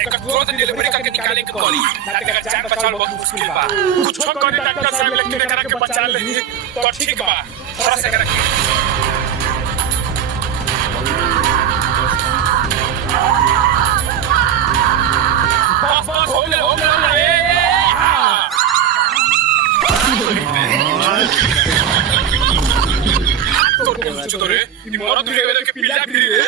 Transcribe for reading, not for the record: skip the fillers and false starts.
एकर तुरंत डिलीवरी करके निकाले के पड़ी ना तो एकर जान बचावल बहुत मुश्किल बा कुछ करे डॉक्टर साहब लेकिन एकरा के बचा ले तो ठीक बा थोड़ा सा एकरा बस हो गया ए तो रे नी मोरा दुरे के पिला गिरी रे